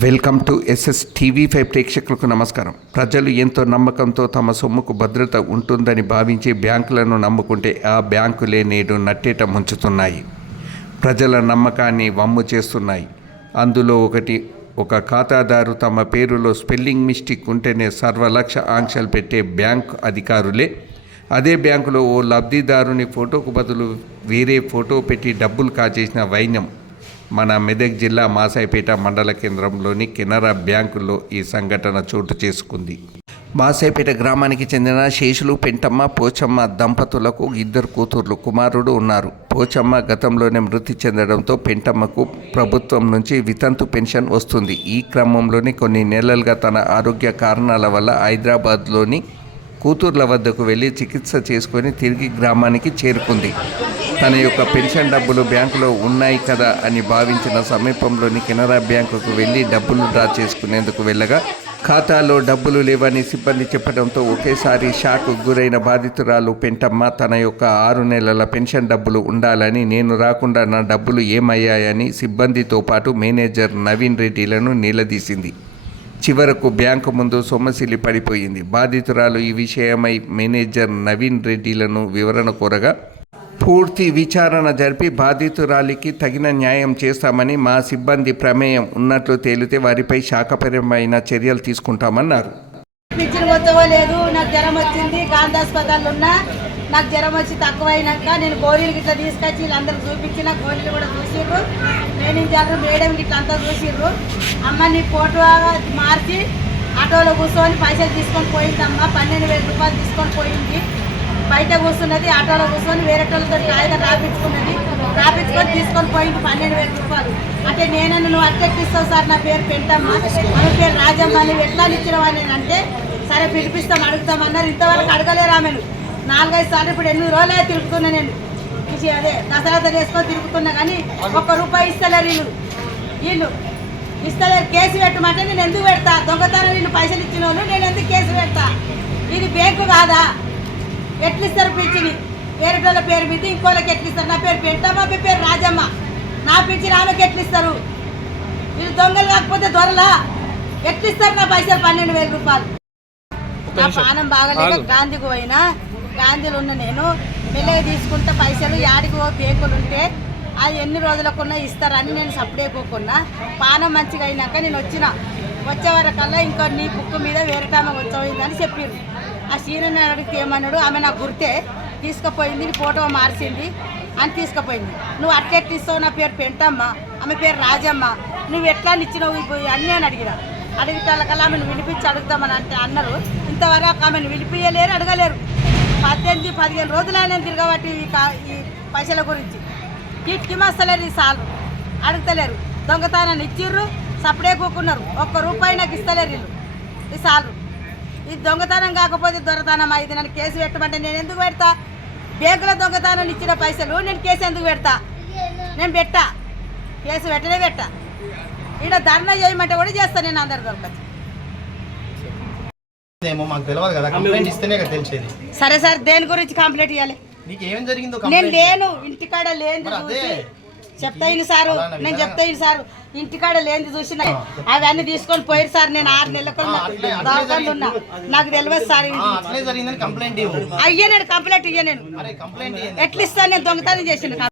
Welcome to SS TV five ప్రేక్షకులకు నమస్కారం. ప్రజలు ఎంతో నమ్మకంతో తమ సొమ్ముకు భద్రత ఉంటుందని భావించి బ్యాంకులను నమ్ముకుంటే ఆ బ్యాంకులే నేడు నట్టేట ముంచుతున్నాయి. ప్రజల నమ్మకాన్ని వమ్ము చేస్తున్నాయి. అందులో ఒకటి ఒక ఖాతాదారు తమ పేరులో స్పెల్లింగ్ మిస్టేక్ ఉంటేనే సర్వలక్ష ఆంక్షలు పెట్టే బ్యాంక్ అధికారులే. అదే బ్యాంకులో ఓ లబ్ధిదారుని ఫోటోకు బదులు వేరే ఫోటో పెట్టి డబ్బులు కాజేసిన వైన్యం మన మెదక్ జిల్లా మాసాయిపేట మండల కేంద్రంలోని కెనరా బ్యాంకులో ఈ సంఘటన చోటు చేసుకుంది. మాసాయిపేట గ్రామానికి చెందిన శేషులు పెంటమ్మ పోచమ్మ దంపతులకు ఇద్దరు కూతుర్లు కుమారుడు ఉన్నారు. పోచమ్మ గతంలోనే మృతి చెందడంతో పెంటమ్మకు ప్రభుత్వం నుంచి వితంతు పెన్షన్ వస్తుంది. ఈ క్రమంలోనే కొన్ని నెలలుగా తన ఆరోగ్య కారణాల వల్ల హైదరాబాద్లోని కూతుర్ల వద్దకు వెళ్ళి చికిత్స చేసుకొని తిరిగి గ్రామానికి చేరుకుంది. తన యొక్క పెన్షన్ డబ్బులు బ్యాంకులో ఉన్నాయి కదా అని భావించిన సమీపంలోని కెనరా బ్యాంకుకు వెళ్ళి డబ్బులు డ్రా చేసుకునేందుకు వెళ్ళగా ఖాతాలో డబ్బులు లేవని సిబ్బంది చెప్పడంతో ఒకేసారి షాక్ గురైన బాధితురాలు పెంటమ్మ తన యొక్క ఆరు నెలల పెన్షన్ డబ్బులు ఉండాలని నేను రాకుండా నా డబ్బులు ఏమయ్యాయని సిబ్బందితో పాటు మేనేజర్ నవీన్ రెడ్డిలను నిలదీసింది. చివరకు బ్యాంకు ముందు సొమ్మసిల్లి పడిపోయింది. బాధితురాలు ఈ విషయమై మేనేజర్ నవీన్ రెడ్డిలను వివరణ కోరగా పూర్తి విచారణ జరిపి బాధితురాలికి తగిన న్యాయం చేస్తామని మా సిబ్బంది ప్రమేయం ఉన్నట్లు తేలితే వారిపై శాఖపరమైన చర్యలు తీసుకుంటామన్నారు. పిచ్చిని నాకు జ్వరం వచ్చింది గాంధీ ఉన్నా నాకు జ్వరం వచ్చి తక్కువైనాక నేను గోళీలు ఇట్లా తీసుకొచ్చి వీళ్ళందరూ చూపించిన గోళీలు కూడా చూసిర్రు. నేను చాలు మేడం ఇట్లా అంతా చూసిర్రు. అమ్మ నీ ఫోటో మార్చి ఆటోలో కూర్చొని పైసలు తీసుకొని పోయిందమ్మ పన్నెండు వేల రూపాయలు తీసుకొని పోయింది. బయట కూర్చున్నది ఆటోలో కూర్చొని వేరే వాళ్ళతో కాగితం రాపించుకున్నది. రాపించుకొని తీసుకొని పోయింది పన్నెండు వేల రూపాయలు. అంటే నేనన్ను నువ్వు అట్టెక్కిస్తావు సార్ నా పేరు పెంటమ్మ. మన పేరు రాజమ్మ నువ్వు ఎట్లా ఇచ్చినవా నేను అంటే సరే పిలిపిస్తాం అడుగుతామన్నారు ఇంతవరకు అడగలేరా ఆమెను. నాలుగైదు సార్లు ఇప్పుడు ఎనిమిది రోజులే తిరుగుతున్నా నేను. అదే దసరా చేసుకొని తిరుగుతున్నా కానీ ఒక్క రూపాయి ఇస్తలేరు వీళ్ళు. వీళ్ళు ఇస్తలేరు కేసు పెట్టమంటే నేను ఎందుకు పెడతా? దొంగతనం వీళ్ళు పైసలు ఇచ్చిన వాళ్ళు నేను ఎందుకు కేసు పెడతా? ఇది బ్యాంకు కాదా? ఎట్లు ఇస్తారు పింఛని వేరే వాళ్ళ పేరు మీద ఇంకోళ్ళకి ఎట్లు ఇస్తారు నా పేరు పెంటమ్మ మీ పేరు రాజమ్మ. నా పింఛని ఆమెకి ఎట్లు ఇస్తారు వీళ్ళు దొంగలు కాకపోతే దొరలా? ఎట్లు ఇస్తారు నా పైసలు పన్నెండు వేల రూపాయలు? నా పానం బాగలేక గాంధీకి పోయినా గాంధీలు ఉన్న నేను మెల్లగా తీసుకుంటే పైసలు యాడికి ఓ బేకులు ఉంటే అది ఎన్ని రోజులకున్నా ఇస్తారని నేను సప్పుడేకోకున్నా పానం మంచిగా అయినాక నేను వచ్చిన. వచ్చే వరకల్లా ఇంకో నీ బుక్ మీద వేరే టైం వచ్చేయిందని చెప్పారు ఆ సీనియర్ అడిగితే ఏమన్నాడు? ఆమె నాకు గుర్తే. తీసుకుపోయింది నీ ఫోటో మార్చింది అని తీసుకుపోయింది. నువ్వు అట్లెట్ ఇస్తావు నా పేరు పెంటమ్మ ఆమె పేరు రాజమ్మ. నువ్వు ఎట్లా ఇచ్చినావు ఇవి అన్నీ అని అడిగిన. అడిగితే ఆమెను వినిపించి అడుగుతామని అంటే అన్నారు. ఇంతవరకు ఆమెను వినిపించలేరు అడగలేరు. పద్దెనిమిది పదిహేను రోజులైనా తిరగబట్టి ఈ ఈ పైసల గురించి. కిట్కి మస్తలేరు ఈ సార్లు అడుగుతలేరు. దొంగతనాన్ని ఇచ్చిర్రు సప్పుడే కూకున్నారు. ఒక్క రూపాయి నాకు ఇస్తలేరు వీళ్ళు. ఈ సార్లు ఇది దొంగతనం కాకపోతే దొరతనం. ఇది నన్ను కేసు పెట్టమంటే నేను ఎందుకు పెడతా? బ్యాంకులో దొంగతనం ఇచ్చిన పైసలు నేను కేసు ఎందుకు పెడతా? నేను పెట్టా. కేసు పెట్టనే పెట్టా. ఈడ ధర్నా చేయమంటే కూడా చేస్తాను నేను అందరు దొరకచ్చు ఏమో మాకు తెలియదు కదా కంప్లైంట్ ఇస్తేనే కదా తెలిసేది. సరే సార్ దేని గురించి కంప్లైంట్ ఇవ్వాలి నీకు ఏం జరిగిందో నేను కంప్లైంట్ లేను ఇంటికాడ లేని మరి అదే. చూసి. చెప్తా ఇన్ని సారు నేను విధానం. చెప్తా ఇన్ని సారు. ఇంటికాడ లేని చూసి నా- అవన్నీ తీసుకొని పోయారు సార్ నేను ఆరు నెలలకు ఆ, అట్లే- అట్లే దవాఖానలో ఉన్నా. నాకు తెలియదు సార్ ఆ, అట్లే జరిగిందని కంప్లైంట్ ఇవ్వు. అయ్యే నేను కంప్లైంట్ ఇయ్య నేను. అరే కంప్లైంట్ ఎట్లా ఇస్తాను? నేను దొంగతనం చేసిన